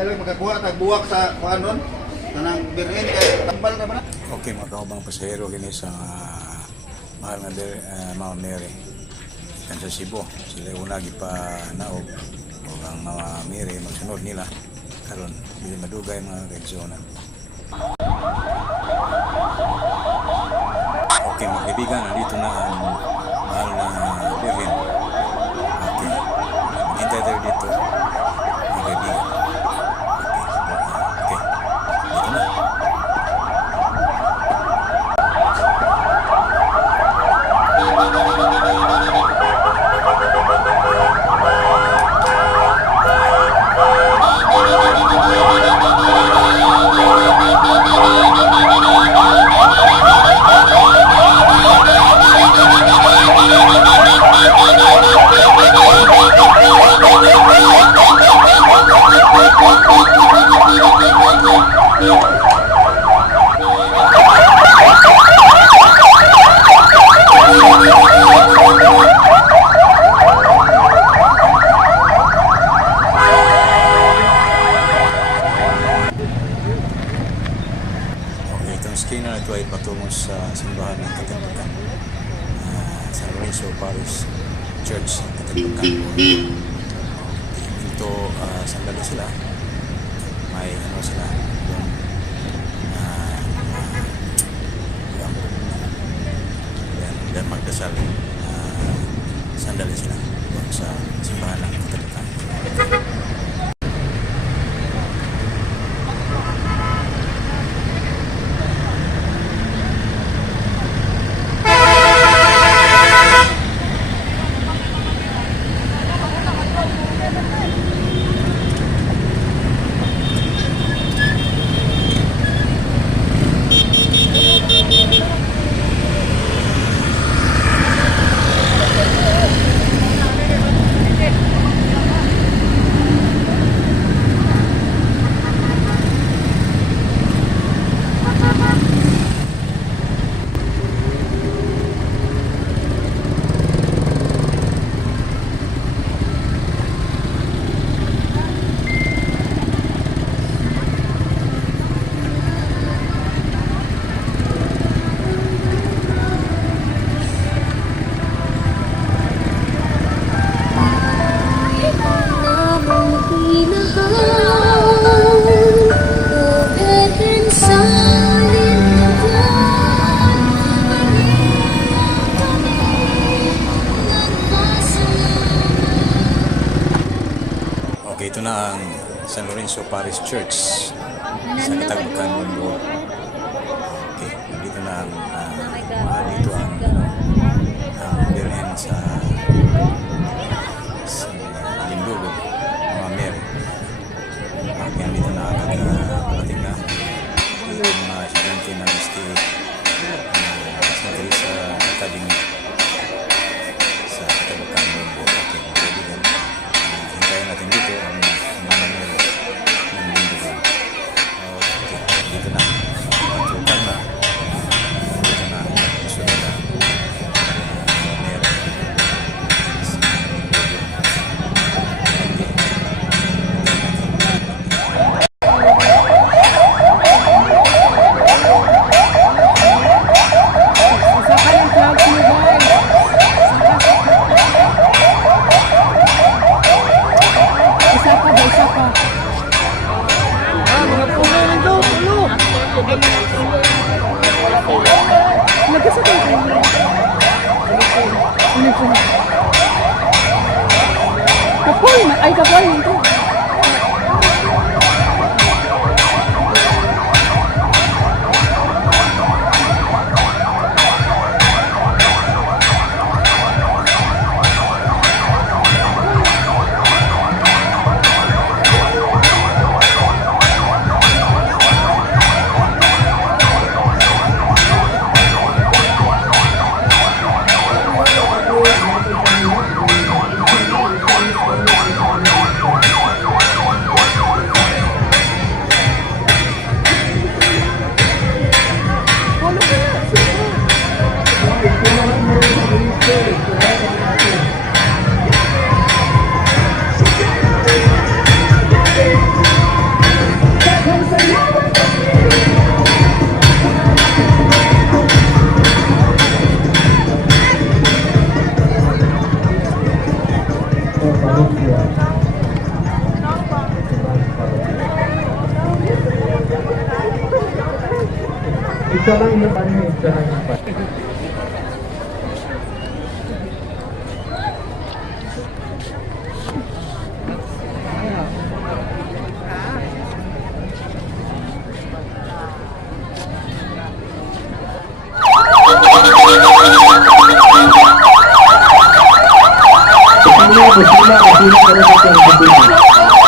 Ay lang makakuha tag buwak sa kuanon. Kanang birhen kay tambal na ba na? Okay, mga kaubang pasahero kini sa mahal nga Mama Mary. Ikan sa Cebu. Sila unagi pa naog. O ang Mama Mary magsunod nila. Karon, hindi madugay mga kaigsunan. Okay, mga kaibigan, nandito na ang mahal na birhen. Okay, hintay tayo dito. Mga kaibigan. Okay, dito na. Skina na ito ay patungo sa simbahan ng Katipukan, San Lorenzo Parish Church ng Katipukan. Ito, sandali sila. May ano sila yung dan magdasal. Sandali sila doon sa simbahan ng Katipukan. Okay, ito na ang San Lorenzo Parish Church sa Katipukan, Mundo. Okay, dito na ang dito ang birhen sa Lindulo, Mama Mary. Okay, dito na agad parating na yung mga estudyante ng Santa Teresa Academy sa Katipukan, Mundo. Okay, kaibigan. Hintayin natin dito ang Mama Mary ng Lindulo. Okay, dito na. Patukan na. Dito na. Masunod na. Mary. Kapol! Ay, kapol! Ito! parokya. Isa lang yung panin, isa lang yung panin. Busina, busina, busina, busina, busina.